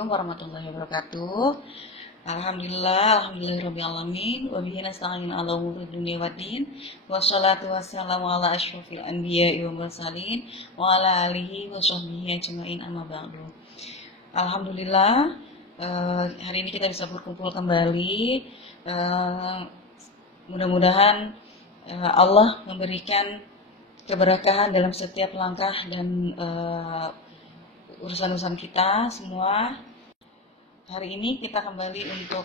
Assalamualaikum warahmatullahi wabarakatuh. Alhamdulillahirabbil alamin wa bihi nasta'in ala umuri dunya waddin. Wassalatu wassalamu ala asyrofil anbiya'i wal mursalin wa ala alihi wa sahbihi ajmain amma ba'du. Alhamdulillah, hari ini kita bisa berkumpul kembali. Mudah-mudahan Allah memberikan keberkahan dalam setiap langkah dan urusan-urusan kita semua. Hari ini kita kembali untuk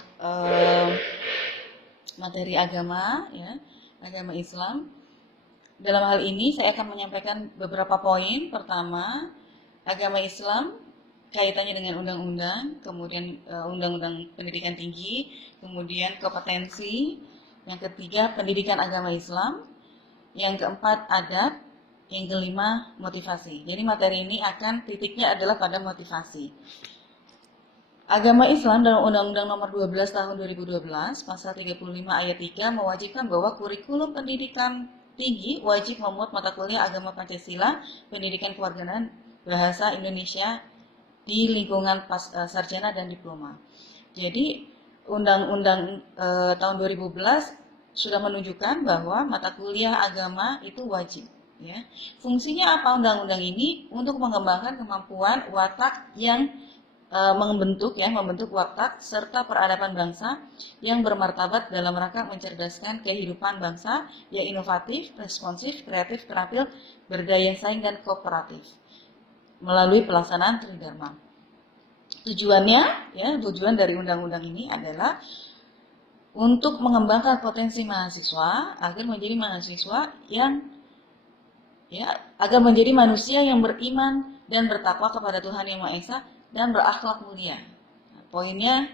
materi agama, ya, agama Islam. Dalam hal ini saya akan menyampaikan beberapa poin. Pertama, agama Islam kaitannya dengan undang-undang, kemudian undang-undang pendidikan tinggi, kemudian kompetensi. Yang ketiga, pendidikan agama Islam. Yang keempat, adab. Yang kelima, motivasi. Jadi materi ini akan titiknya adalah pada motivasi. Agama Islam dalam Undang-Undang Nomor 12 Tahun 2012, Pasal 35 Ayat 3 mewajibkan bahwa kurikulum pendidikan tinggi wajib memuat mata kuliah agama Pancasila, pendidikan kewarganegaraan, bahasa Indonesia di lingkungan sarjana dan diploma. Jadi Undang-Undang tahun 2011 sudah menunjukkan bahwa mata kuliah agama itu wajib. Ya. Fungsinya apa undang-undang ini? Untuk mengembangkan kemampuan watak yang membentuk watak serta peradaban bangsa yang bermartabat dalam rangka mencerdaskan kehidupan bangsa yang inovatif, responsif, kreatif, terampil, berdaya saing dan kooperatif melalui pelaksanaan tridharma. Tujuan dari undang-undang ini adalah untuk mengembangkan potensi mahasiswa agar menjadi mahasiswa agar menjadi manusia yang beriman dan bertakwa kepada Tuhan Yang Maha Esa dan berakhlak mulia. Poinnya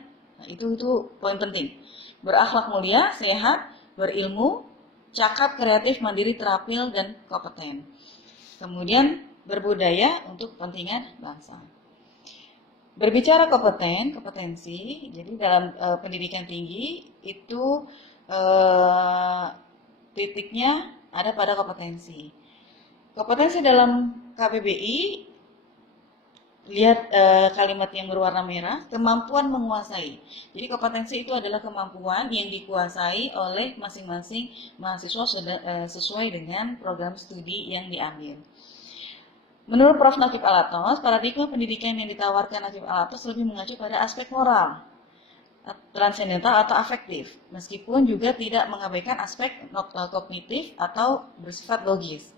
itu poin penting. Berakhlak mulia, sehat, berilmu, cakap, kreatif, mandiri, terampil dan kompeten. Kemudian berbudaya untuk kepentingan bangsa. Berbicara kompetensi, jadi dalam pendidikan tinggi itu titiknya ada pada kompetensi. Kompetensi dalam KBBI, lihat kalimat yang berwarna merah, kemampuan menguasai. Jadi kompetensi itu adalah kemampuan yang dikuasai oleh masing-masing mahasiswa sesuai dengan program studi yang diambil. Menurut Prof. Najib Alatos, paradigma pendidikan yang ditawarkan Najib Alatos lebih mengacu pada aspek moral, transendental atau afektif, meskipun juga tidak mengabaikan aspek kognitif atau bersifat logis,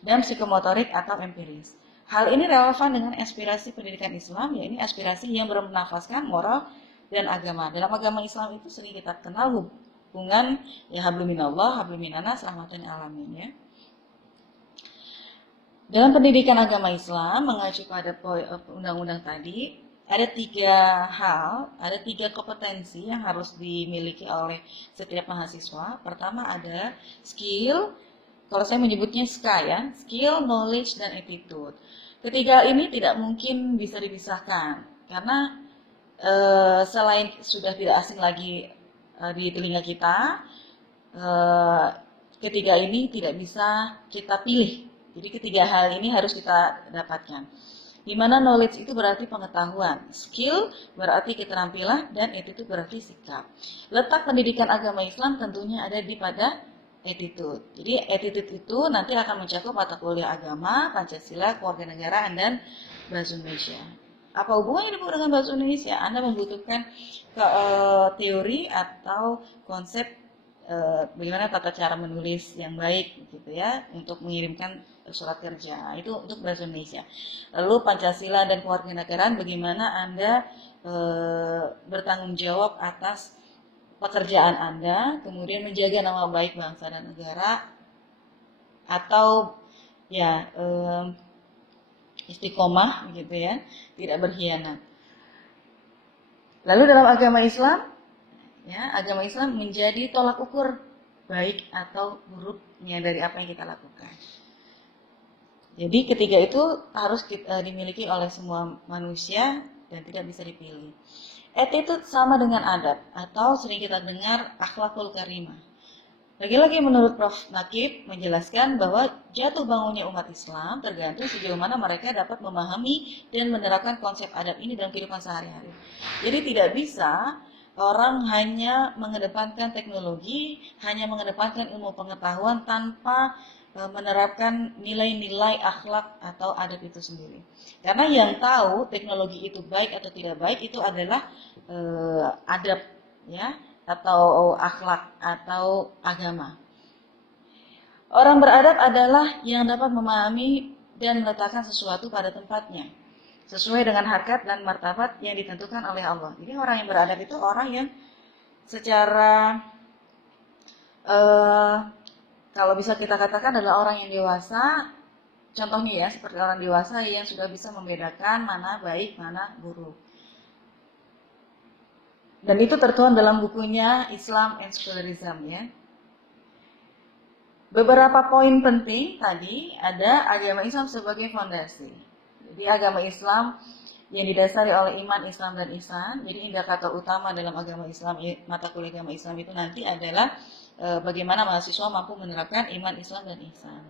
dan psikomotorik atau empiris. Hal ini relevan dengan aspirasi pendidikan Islam, yaitu aspirasi yang bernafaskan moral dan agama. Dalam agama Islam itu sering kita kenal hubungan hablum minallah, hablum minanas, rahmatan alamin, ya. Dalam pendidikan agama Islam mengacu pada undang-undang tadi, ada tiga kompetensi yang harus dimiliki oleh setiap mahasiswa. Pertama ada skill, kalau saya menyebutnya SKA, ya, skill, knowledge, dan attitude. Ketiga ini tidak mungkin bisa dipisahkan karena selain sudah tidak asing lagi di telinga kita, ketiga ini tidak bisa kita pilih. Jadi ketiga hal ini harus kita dapatkan. Di mana knowledge itu berarti pengetahuan, skill berarti keterampilan, dan attitude berarti sikap. Letak pendidikan agama Islam tentunya ada pada attitude. Jadi attitude itu nanti akan mencakup mata kuliah agama, Pancasila, kewarganegaraan, dan bahasa Indonesia. Apa hubungannya dengan bahasa Indonesia? Anda membutuhkan teori atau konsep bagaimana tata cara menulis yang baik, gitu ya, untuk mengirimkan surat kerja. Itu untuk bahasa Indonesia. Lalu Pancasila dan kewarganegaraan, bagaimana Anda bertanggung jawab atas pekerjaan Anda, kemudian menjaga nama baik bangsa dan negara, atau istiqomah, gitu ya, tidak berkhianat. Lalu dalam agama Islam, agama Islam menjadi tolak ukur baik atau buruknya dari apa yang kita lakukan. Jadi ketiga itu harus dimiliki oleh semua manusia dan tidak bisa dipilih. Attitude sama dengan adab, atau sering kita dengar akhlakul karimah. Lagi-lagi menurut Prof. Nakib menjelaskan bahwa jatuh bangunnya umat Islam tergantung sejauh mana mereka dapat memahami dan menerapkan konsep adab ini dalam kehidupan sehari-hari. Jadi tidak bisa orang hanya mengedepankan teknologi, hanya mengedepankan ilmu pengetahuan tanpa menerapkan nilai-nilai akhlak atau adab itu sendiri. Karena yang tahu teknologi itu baik atau tidak baik itu adalah adab, ya, atau akhlak atau agama. Orang beradab adalah yang dapat memahami dan meletakkan sesuatu pada tempatnya sesuai dengan harkat dan martabat yang ditentukan oleh Allah. Jadi orang yang beradab itu orang yang secara kalau bisa kita katakan adalah orang yang dewasa. Contohnya ya, seperti orang dewasa yang sudah bisa membedakan mana baik, mana buruk. Dan itu tertuang dalam bukunya Islam and Secularism, ya. Beberapa poin penting tadi ada agama Islam sebagai fondasi. Jadi agama Islam yang didasari oleh iman, Islam, dan ihsan. Jadi indikator utama dalam agama Islam, mata kuliah agama Islam itu nanti adalah bagaimana mahasiswa mampu menerapkan iman, Islam, dan ihsan.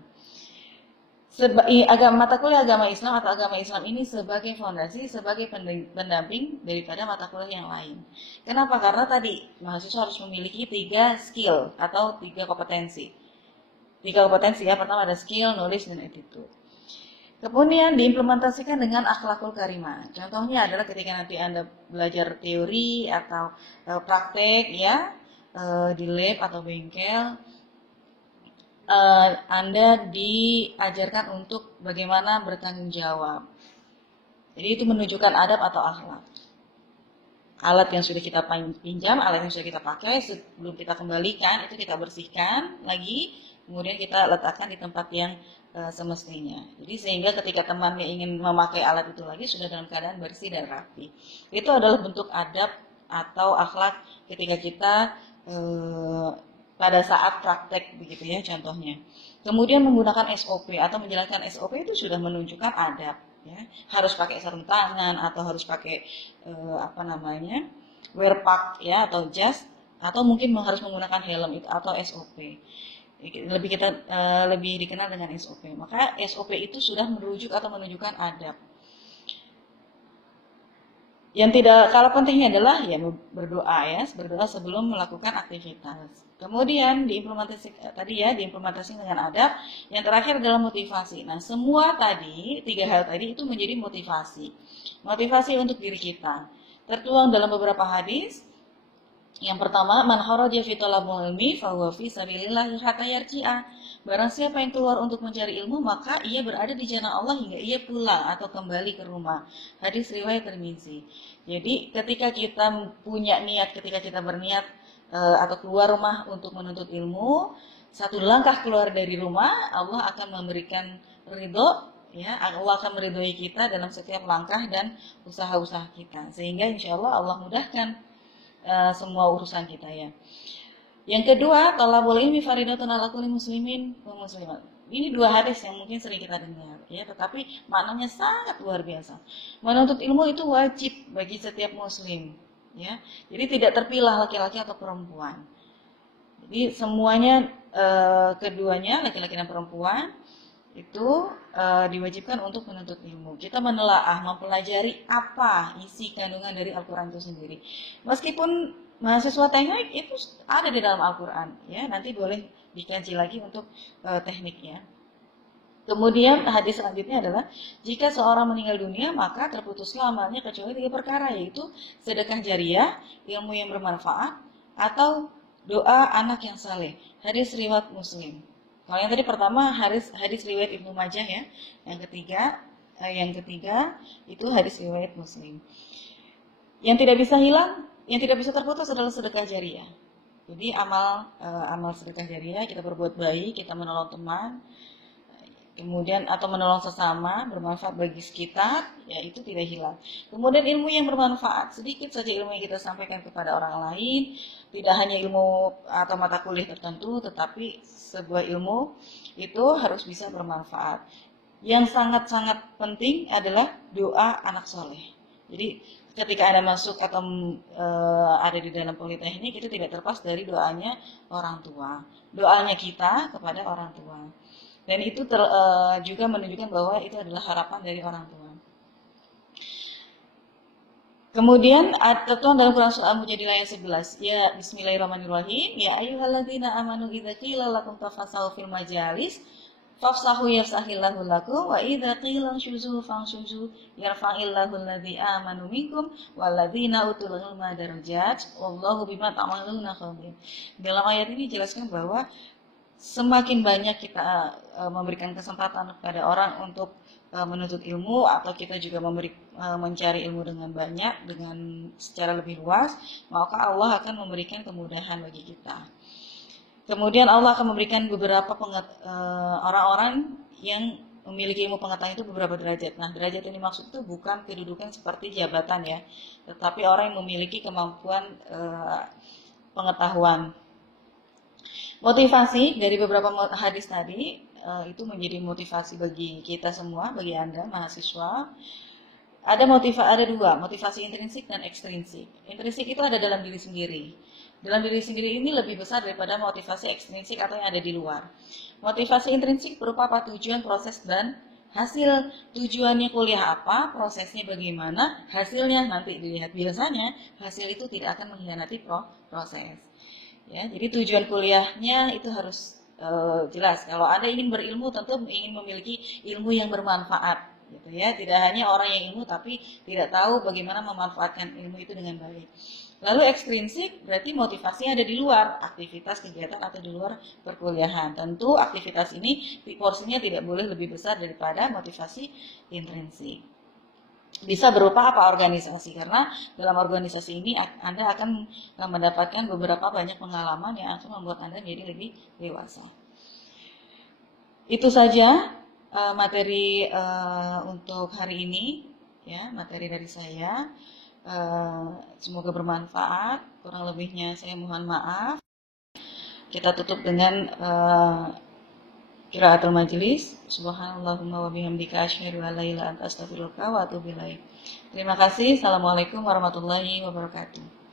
Mata kuliah agama Islam atau agama Islam ini sebagai fondasi, sebagai pendamping daripada mata kuliah yang lain. Kenapa? Karena tadi mahasiswa harus memiliki 3 skill atau 3 kompetensi. 3 kompetensi ya, pertama ada skill, knowledge, dan attitude. Kemudian diimplementasikan dengan akhlakul karimah. Contohnya adalah ketika nanti Anda belajar teori atau praktek ya di lab atau bengkel, Anda diajarkan untuk bagaimana bertanggung jawab. Jadi itu menunjukkan adab atau akhlak. Alat yang sudah kita pinjam, alat yang sudah kita pakai, sebelum kita kembalikan, itu kita bersihkan lagi, kemudian kita letakkan di tempat yang semestinya. Jadi sehingga ketika temannya ingin memakai alat itu lagi, sudah dalam keadaan bersih dan rapi. Itu adalah bentuk adab atau akhlak ketika kita pada saat praktek begitu ya contohnya. Kemudian menggunakan SOP atau menjalankan SOP itu sudah menunjukkan adab ya. Harus pakai sarung tangan atau harus pakai wear pack ya atau jas atau mungkin harus menggunakan helm itu atau SOP. Lebih dikenal dengan SOP. Maka SOP itu sudah merujuk atau menunjukkan adab. Yang tidak kalah pentingnya adalah ya berdoa sebelum melakukan aktivitas. Kemudian diimplementasikan dengan adab. Yang terakhir adalah motivasi. Nah, semua tadi 3 hal tadi itu menjadi motivasi. Motivasi untuk diri kita. Tertuang dalam beberapa hadis. Yang pertama, man kharaja fi talabul ilmi fa huwa fi sabilillah hatta yarji'a. Barang siapa yang keluar untuk mencari ilmu, maka ia berada di jalan Allah hingga ia pulang atau kembali ke rumah. Hadis riwayat Tirmizi. Jadi, ketika kita punya niat, ketika kita berniat atau keluar rumah untuk menuntut ilmu, satu langkah keluar dari rumah, Allah akan memberikan ridho, ya, Allah akan meridhoi kita dalam setiap langkah dan usaha-usaha kita. Sehingga insya Allah mudahkan semua urusan kita ya. Yang kedua, talabul ilmi faridatun ala kulli muslimin wa muslimat. Ini 2 hadis yang mungkin sering kita dengar ya, tetapi maknanya sangat luar biasa. Menuntut ilmu itu wajib bagi setiap muslim ya. Jadi tidak terpilah laki-laki atau perempuan. Jadi semuanya keduanya laki-laki dan perempuan itu diwajibkan untuk menuntut ilmu. Kita menelaah, mempelajari apa isi kandungan dari Al-Quran itu sendiri. Meskipun mahasiswa teknik itu ada di dalam Al-Quran, ya nanti boleh dikaji lagi untuk tekniknya. Kemudian hadis selanjutnya adalah jika seorang meninggal dunia maka terputuslah amalnya kecuali 3 perkara, yaitu sedekah jariah, ilmu yang bermanfaat, atau doa anak yang saleh. Hadis riwayat Muslim. Kalau yang tadi pertama hadis riwayat Ibnu Majah ya. Yang ketiga itu hadis riwayat Muslim. Yang tidak bisa hilang, yang tidak bisa terputus adalah sedekah jariah. Jadi amal sedekah jariah, kita berbuat baik, kita menolong teman, kemudian atau menolong sesama, bermanfaat bagi sekitar, ya itu tidak hilang. Kemudian ilmu yang bermanfaat, sedikit saja ilmu yang kita sampaikan kepada orang lain, tidak hanya ilmu atau mata kuliah tertentu, tetapi sebuah ilmu itu harus bisa bermanfaat. Yang sangat-sangat penting adalah doa anak soleh. Jadi ketika Anda masuk atau ada di dalam politeknik, itu tidak terlepas dari doanya orang tua. Doanya kita kepada orang tua. Dan itu juga menunjukkan bahwa itu adalah harapan dari orang tua. Kemudian tertuang dalam Quran surah Al-Mujadilah ayat 11. Ya, bismillahirrahmanirrahim. Ya ayyuhalladzina amanu idza qila lakum tafassahu fil majalis fafsahu yafsahillahu lakum wa idza qila shuzu fanshuzu yarfa'illahu alladzi amanu minkum walladzina utul ilma darajat wallahu bima ta'maluna khabir. Dalam ayat ini dijelaskan bahwa semakin banyak kita memberikan kesempatan kepada orang untuk menuntut ilmu, atau kita juga mencari ilmu dengan banyak, dengan secara lebih luas, maka Allah akan memberikan kemudahan bagi kita. Kemudian Allah akan memberikan beberapa orang-orang yang memiliki ilmu pengetahuan itu beberapa derajat. Nah, derajat yang dimaksud itu bukan kedudukan seperti jabatan ya, tetapi orang yang memiliki kemampuan pengetahuan. Motivasi dari beberapa hadis tadi itu menjadi motivasi bagi kita semua, bagi Anda mahasiswa. Ada dua, motivasi intrinsik dan ekstrinsik. Intrinsik itu ada dalam diri sendiri. Dalam diri sendiri ini lebih besar daripada motivasi ekstrinsik atau yang ada di luar. Motivasi intrinsik berupa apa? Tujuan, proses, dan hasil. Tujuannya kuliah apa, prosesnya bagaimana, hasilnya nanti dilihat. Biasanya hasil itu tidak akan mengkhianati proses. Ya, jadi tujuan kuliahnya itu harus jelas. Kalau Anda ingin berilmu, tentu ingin memiliki ilmu yang bermanfaat, gitu ya. Tidak hanya orang yang ilmu tapi tidak tahu bagaimana memanfaatkan ilmu itu dengan baik. Lalu ekstrinsik berarti motivasinya ada di luar, aktivitas kegiatan atau di luar perkuliahan. Tentu aktivitas ini porsinya tidak boleh lebih besar daripada motivasi intrinsik. Bisa berupa apa? Organisasi, karena dalam organisasi ini Anda akan mendapatkan beberapa banyak pengalaman yang akan membuat Anda menjadi lebih dewasa. Itu saja materi untuk hari ini, ya, materi dari saya. Semoga bermanfaat. Kurang lebihnya saya mohon maaf. Kita tutup dengan qiraatul majlis. Subhanallahumma wa bihamdika asyhadu an la ilaha illa anta astaghfiruka wa atubu ilaik. Terima kasih. Assalamualaikum warahmatullahi wabarakatuh.